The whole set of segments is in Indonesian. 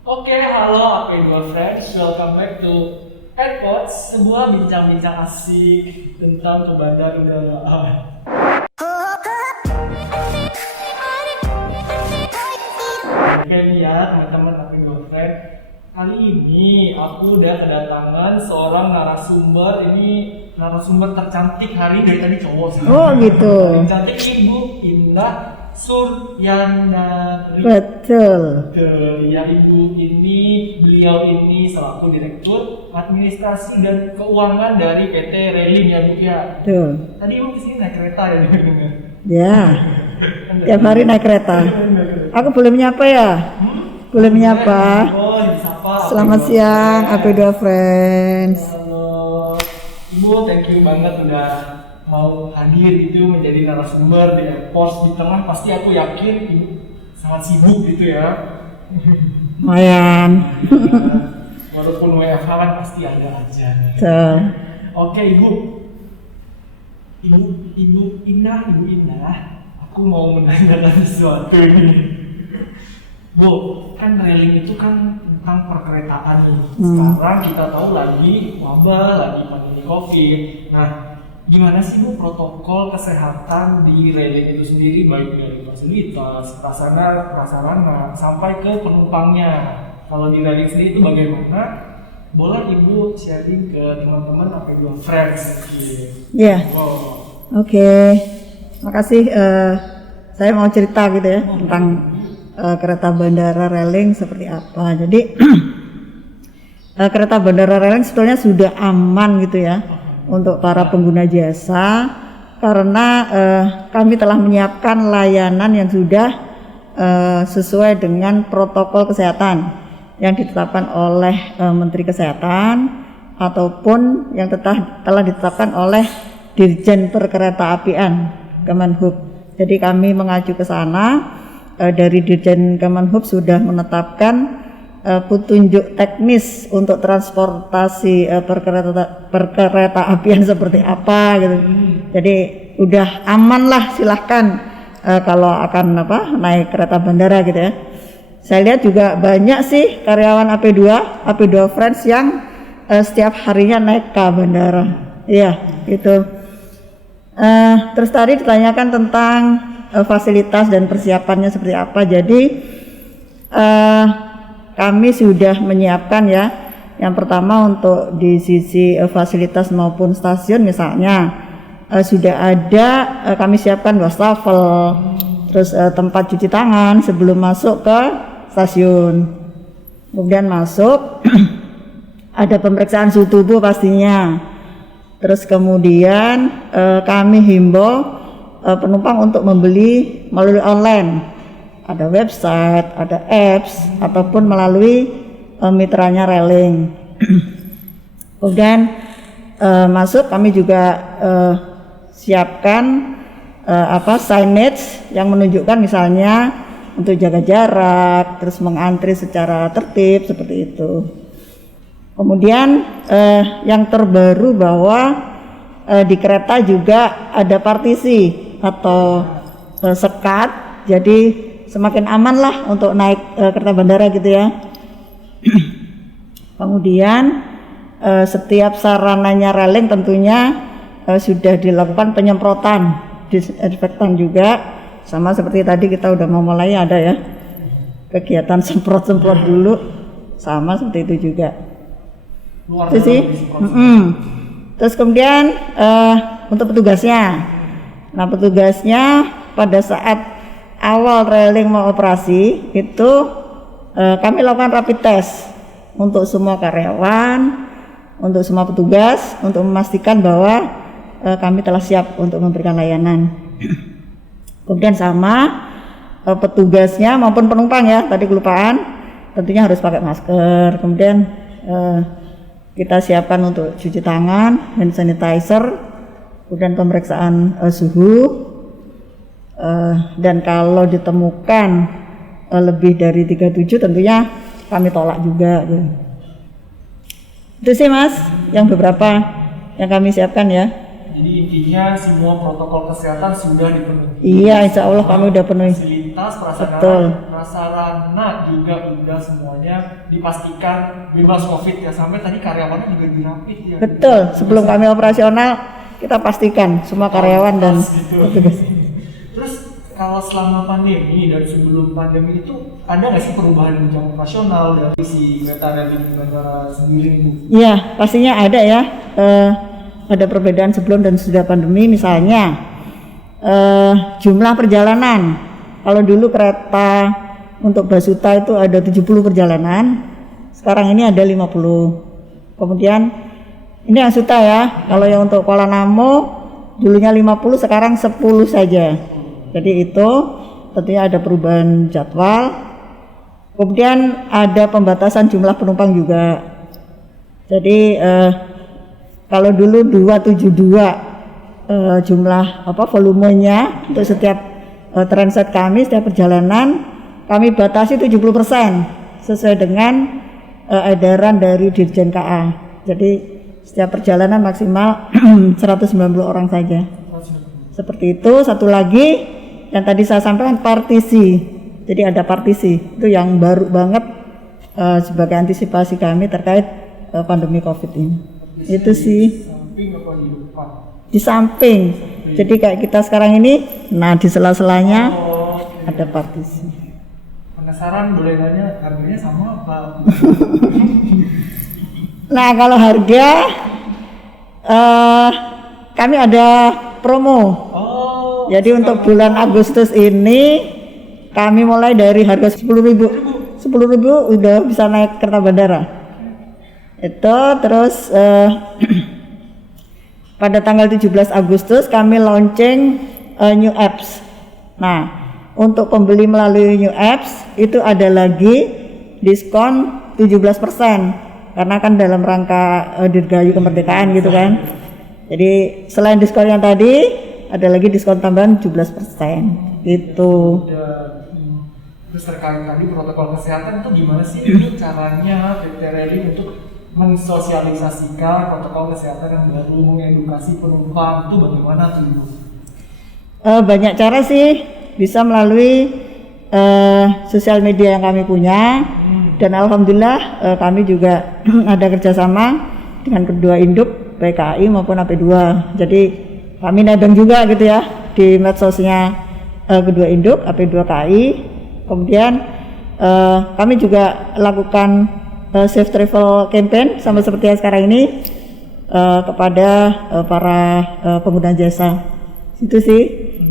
Oke, halo AP2 Friends, welcome back to AirPods, sebuah bincang-bincang asik tentang kebandanegaraan. Oke nih ya teman-teman AP2 Friends, kali ini aku udah kedatangan seorang narasumber tercantik hari dari tadi cowok sih. Oh gitu. Yang cantik Ibu Indah Suryandari. Betul. Ya beliau ini selaku Direktur Administrasi dan Keuangan dari PT Railing ya Bu ya. Betul. Tadi Ibu kesini naik kereta ya? Ya. Tiap hari naik kereta. Aku boleh menyapa ya? Boleh menyapa. Oh, disapa. Selamat siang AP2 Friends. Halo. Ibu, thank you banget udah mau hadir itu menjadi narasumber di AirPods di tengah. Pasti aku yakin Ibu sangat sibuk gitu ya. Lumayan. Walaupun WFH kan pasti ada aja. Betul. Oke Ibu Indah, aku mau menanyakan sesuatu ini. Bu, kan railing itu kan tentang perkeretaan nih. Sekarang kita tahu lagi wabah, lagi pandemi COVID. Nah, gimana sih Bu protokol kesehatan di railing itu sendiri, baik dari fasilitas, prasarana sampai ke penumpangnya? Kalau di railing sendiri itu bagaimana? Boleh Ibu sharing ke teman-teman AP2 Friends? Ya. Oh. Oke. Makasih. Saya mau cerita gitu ya tentang kereta bandara railing seperti apa. Jadi kereta bandara railing sebetulnya sudah aman gitu ya untuk para pengguna jasa, karena kami telah menyiapkan layanan yang sudah sesuai dengan protokol kesehatan yang ditetapkan oleh Menteri Kesehatan ataupun yang telah ditetapkan oleh Dirjen Perkeretaapian Kemenhub. Jadi kami mengacu ke sana. Dari Dirjen Kemenhub sudah menetapkan petunjuk teknis untuk transportasi perkeretaapian seperti apa gitu. Jadi udah aman lah, silahkan kalau akan naik kereta bandara gitu ya. Saya lihat juga banyak sih karyawan AP2 Friends yang setiap harinya naik ke bandara. Iya gitu. Terus tadi ditanyakan tentang fasilitas dan persiapannya seperti apa. Jadi kami sudah menyiapkan ya, yang pertama untuk di sisi fasilitas maupun stasiun misalnya sudah ada, kami siapkan wastafel, terus tempat cuci tangan sebelum masuk ke stasiun. Kemudian masuk ada pemeriksaan suhu tubuh pastinya. Terus kemudian kami himbau penumpang untuk membeli melalui online, ada website, ada apps, ataupun melalui mitranya railing. Kemudian masuk kami juga siapkan signage yang menunjukkan misalnya untuk jaga jarak, terus mengantri secara tertib seperti itu. Kemudian yang terbaru bahwa di kereta juga ada partisi atau sekat, jadi semakin aman lah untuk naik kereta bandara gitu ya. Kemudian setiap sarananya railing tentunya sudah dilakukan penyemprotan disinfektan juga, sama seperti tadi kita udah mau mulai ada ya kegiatan semprot-semprot dulu, sama seperti itu juga. Itu sih. Terus kemudian untuk petugasnya, nah petugasnya pada saat awal railing mau operasi itu kami lakukan rapid test untuk semua karyawan, untuk semua petugas, untuk memastikan bahwa kami telah siap untuk memberikan layanan. Kemudian sama petugasnya maupun penumpang ya, tadi kelupaan, tentunya harus pakai masker. Kemudian kita siapkan untuk cuci tangan, hand sanitizer, kemudian pemeriksaan suhu, dan kalau ditemukan lebih dari 37 tentunya kami tolak juga. Itu sih Mas, yang beberapa yang kami siapkan ya. Jadi intinya semua protokol kesehatan sudah dipenuhi. Iya, insya Allah kami udah penuhi. Fasilitas Betul. prasarana juga udah semuanya dipastikan bebas COVID ya. Sampai tadi karyawannya juga dirapit ya. Betul, sebelum kami operasional kita pastikan semua karyawan dan petugas. Terus kalau selama pandemi dan sebelum pandemi itu ada nggak sih perubahan jam operasional dari si kereta rally bandara sendiri Bu? Iya, pastinya ada ya. Ada perbedaan sebelum dan sudah pandemi. Misalnya jumlah perjalanan. Kalau dulu kereta untuk Basuta itu ada 70 perjalanan, sekarang ini ada 50. Kemudian ini yang Suta ya. Kalau yang untuk Kuala Namu dulunya 50, sekarang 10 saja. Jadi itu tentunya ada perubahan jadwal. Kemudian ada pembatasan jumlah penumpang juga. Jadi kalau dulu 272 jumlah volumenya untuk setiap transit kami, setiap perjalanan kami batasi 70% sesuai dengan edaran dari Dirjen KA. Jadi setiap perjalanan maksimal 190 orang saja. Seperti itu. Satu lagi yang tadi saya sampaikan, partisi. Jadi ada partisi, itu yang baru banget sebagai antisipasi kami terkait pandemi COVID ini. Itu sih. Samping apa di depan? Di samping. Jadi kayak kita sekarang ini, nah di sela-selanya ada partisi. Penasaran, boleh nanya harganya sama apa? Nah kalau harga kami ada promo. Jadi untuk bulan Agustus ini kami mulai dari harga 10.000. 10.000 udah bisa naik kereta bandara. Itu terus pada tanggal 17 Agustus kami launching new apps. Nah, untuk pembeli melalui new apps itu ada lagi diskon 17% karena kan dalam rangka Dirgayu Kemerdekaan gitu kan. Jadi selain diskon yang tadi ada lagi diskon tambahan 17% gitu. Terus terkait tadi protokol kesehatan itu gimana sih ini caranya PT Rally untuk mensosialisasikan protokol kesehatan yang baru, mengedukasi penumpang itu bagaimana tuh Ibu? Banyak cara sih, bisa melalui sosial media yang kami punya dan alhamdulillah kami juga ada kerjasama dengan kedua induk baik KAI maupun AP2. Jadi kami nebeng juga gitu ya di medsosnya kedua induk AP2 KAI. Kemudian kami juga lakukan safe travel campaign sama seperti yang sekarang ini kepada para pengguna jasa. Itu sih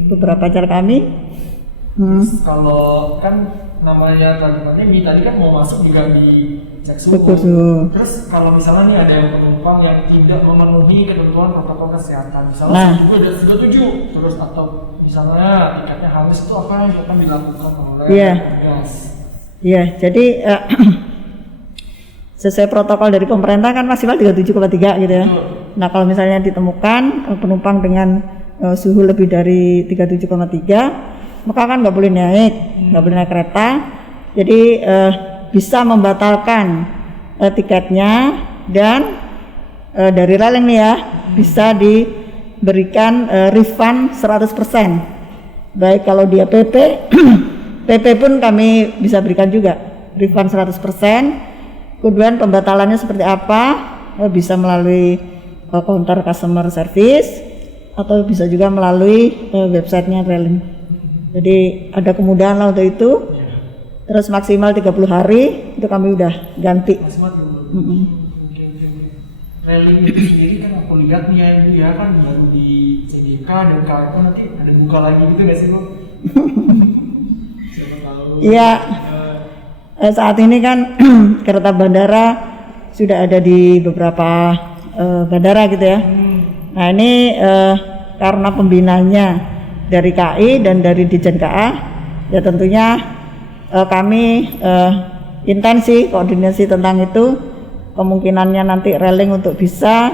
beberapa cara kami. Terus kalau kan namanya pandemi tadi kan mau masuk juga dicek suhu. Terus kalau misalnya nih ada yang penumpang yang tidak memenuhi ketentuan protokol kesehatan, misalnya sudah 37, terus atau misalnya tiketnya habis, itu apa yang akan dilakukan oleh petugas? Iya, jadi sesuai protokol dari pemerintah kan maksimal 37,3 gitu ya. Nah kalau misalnya ditemukan penumpang dengan suhu lebih dari 37,3, maka kan nggak boleh naik, kereta. Jadi bisa membatalkan tiketnya dan dari railing nih ya bisa diberikan refund 100%. Baik kalau dia PP, PP pun kami bisa berikan juga refund 100%. Kemudian pembatalannya seperti apa? Bisa melalui counter customer service atau bisa juga melalui websitenya railing. Jadi ada kemudahan lah untuk itu. Terus maksimal 30 hari itu kami udah ganti. Maksimal 30 hari. Railing itu sendiri kan aku lihat nih ya Ibu ya, kan baru di CDK dan KRT nanti ada buka lagi gitu nggak sih Bu? Siapa tahu. Iya. Saat ini kan kereta bandara sudah ada di beberapa bandara gitu ya. Nah ini karena pembinanya dari KAI dan dari Dirjen KA, ya tentunya kami intensi koordinasi tentang itu. Kemungkinannya nanti railing untuk bisa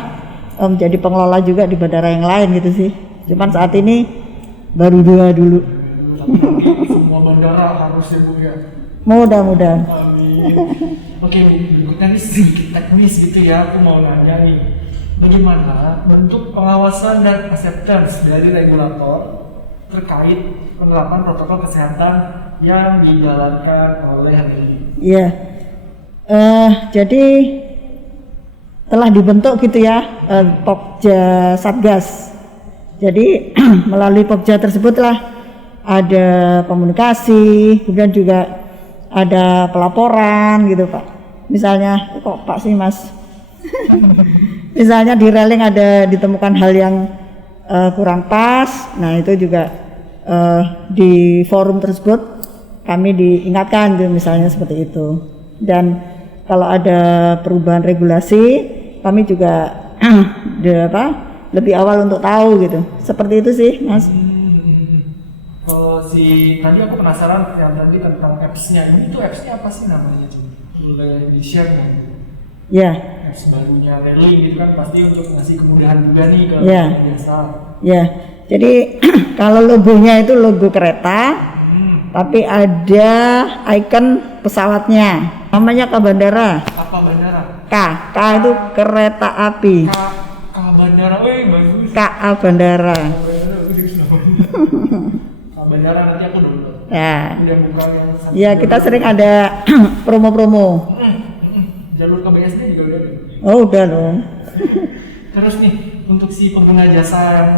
menjadi pengelola juga di bandara yang lain gitu sih. Cuman saat ini baru 2 dulu. Semua bandara harus ya Bu ya. Mudah-mudahan. Amin. Oke, berikutnya nih sedikit teknis gitu ya. Aku mau nanya nih, bagaimana bentuk pengawasan dan acceptance dari regulator terkait penerapan protokol kesehatan yang dijalankan oleh HDI. Iya. Jadi telah dibentuk gitu ya Pokja Satgas. Jadi melalui Pokja tersebutlah ada komunikasi, kemudian juga ada pelaporan gitu Pak. Misalnya kok Pak sih Mas? Misalnya di railing ada ditemukan hal yang kurang pas, nah itu juga di forum tersebut kami diingatkan gitu, misalnya seperti itu. Dan kalau ada perubahan regulasi, kami juga lebih awal untuk tahu gitu. Seperti itu sih, Mas. Kalau tadi aku penasaran yang tadi tentang apps-nya. Ini tuh apps-nya apa sih namanya tuh? Boleh di-share kan? Ya. Apps barunya railing gitu kan pasti untuk ngasih kemudahan juga nih ke biasa. Ya. Jadi kalau logonya itu logo kereta, tapi ada ikon pesawatnya. Namanya K Bandara. Apa bandara? K itu kereta api. K Bandara, bagus. KA Bandara. K Bandara nanti aku download. Ya. Udah buka yang Ya kita sering ada promo-promo. Jalur KBSD juga udah. Oh udah loh. Terus nih untuk si pengguna jasa yang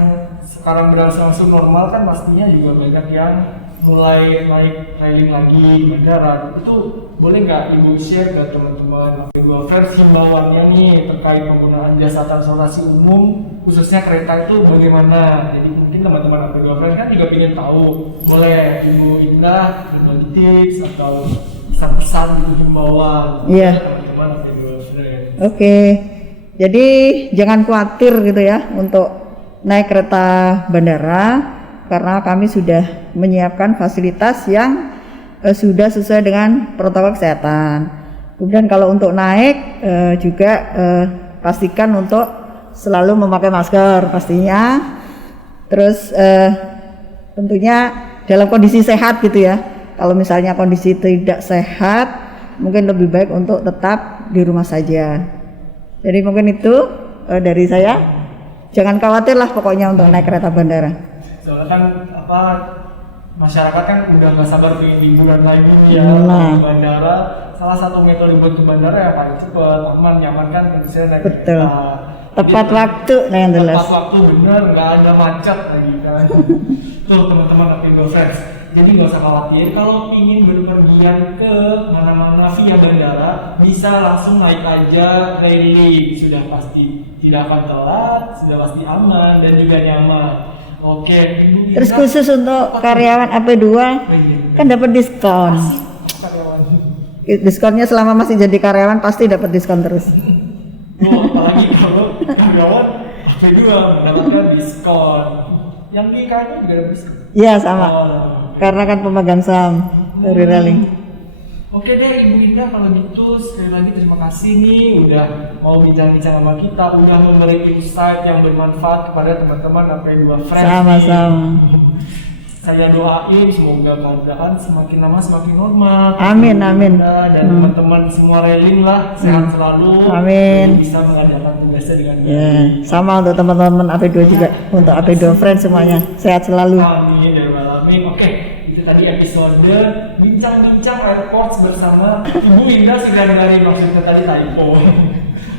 sekarang berangsur-angsur normal kan pastinya juga banyak yang mulai naik railing lagi di bandara. Itu boleh nggak Ibu share ke teman-teman AP2 Friends himbauannya nih terkait penggunaan jasa transportasi umum khususnya kereta itu bagaimana? Jadi mungkin teman-teman AP2 Friends kan juga ingin tahu. Boleh Ibu Indah berbagi tips atau pesan-pesan himbauan teman-teman AP2 Friends. Oke. Jadi jangan khawatir gitu ya untuk naik kereta bandara karena kami sudah menyiapkan fasilitas yang sudah sesuai dengan protokol kesehatan. Kemudian kalau untuk naik juga pastikan untuk selalu memakai masker pastinya. Terus tentunya dalam kondisi sehat gitu ya. Kalau misalnya kondisi tidak sehat, mungkin lebih baik untuk tetap di rumah saja. Jadi mungkin itu dari saya. Jangan khawatir lah pokoknya untuk naik kereta bandara. Soalnya kan masyarakat kan udah nggak sabar pengen liburan lagi ya ke bandara. Salah satu metode buat ke bandara ya paling cepat, aman, nyaman kan bisa naik betul. Kereta. Tepat waktu nah yang jelas. Tepat waktu bener, nggak ada macet lagi kan. Tuh teman-teman AP2 Friends. Jadi nggak usah khawatir kalau ingin berpergian ke mana-mana via bandara bisa langsung naik aja railing, sudah pasti tidak akan telat, sudah pasti aman dan juga nyaman. Oke, Ibu terus khusus untuk karyawan AP2 kan dapat diskon. Diskonnya selama masih jadi karyawan pasti dapat diskon terus. Apalagi kalau karyawan AP2 mendapatkan diskon. Yang di KM juga ada diskon. Iya sama. Karena kan pemegang saham dari railing. Oke deh Ibu Indah, kalau gitu sekali lagi terima kasih nih udah mau bincang-bincang sama kita, udah memberi insight yang bermanfaat kepada teman-teman AP2 Friends. Sama-sama. Saya doain semoga keadaan semakin lama semakin normal. Amin. Dan teman-teman semua railing lah sehat selalu. Amin. Bisa mengerjakan tugasnya dengan baik. Ya, sama untuk teman-teman AP2 juga, untuk AP2 Friends semuanya sehat selalu. Amin ya rabbal alamin. Oke, itu tadi episode bincang-bincang airports bersama Ibu Indah Sigandari, maksudnya tadi typo.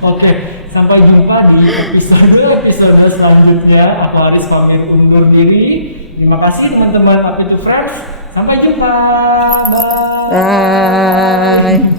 Oke, sampai jumpa di episode selanjutnya. Aku Haris pamit undur diri. Terima kasih teman-teman AP2 Friends. Sampai jumpa. Bye. Bye.